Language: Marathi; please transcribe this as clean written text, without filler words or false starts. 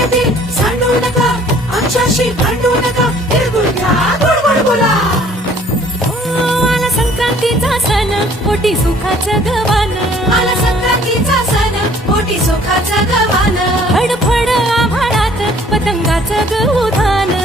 येते सांडू नका, आमच्याशी भांडू नका, तिळगुळ घ्या गोड गोड बोला. आला संक्रांतीचा सण, पोटी सुखाचं गवान. आला संक्रांतीचा सण, पोटी सुखाचं गवान. फडफड आभाळात पतंगाचं ग उधान.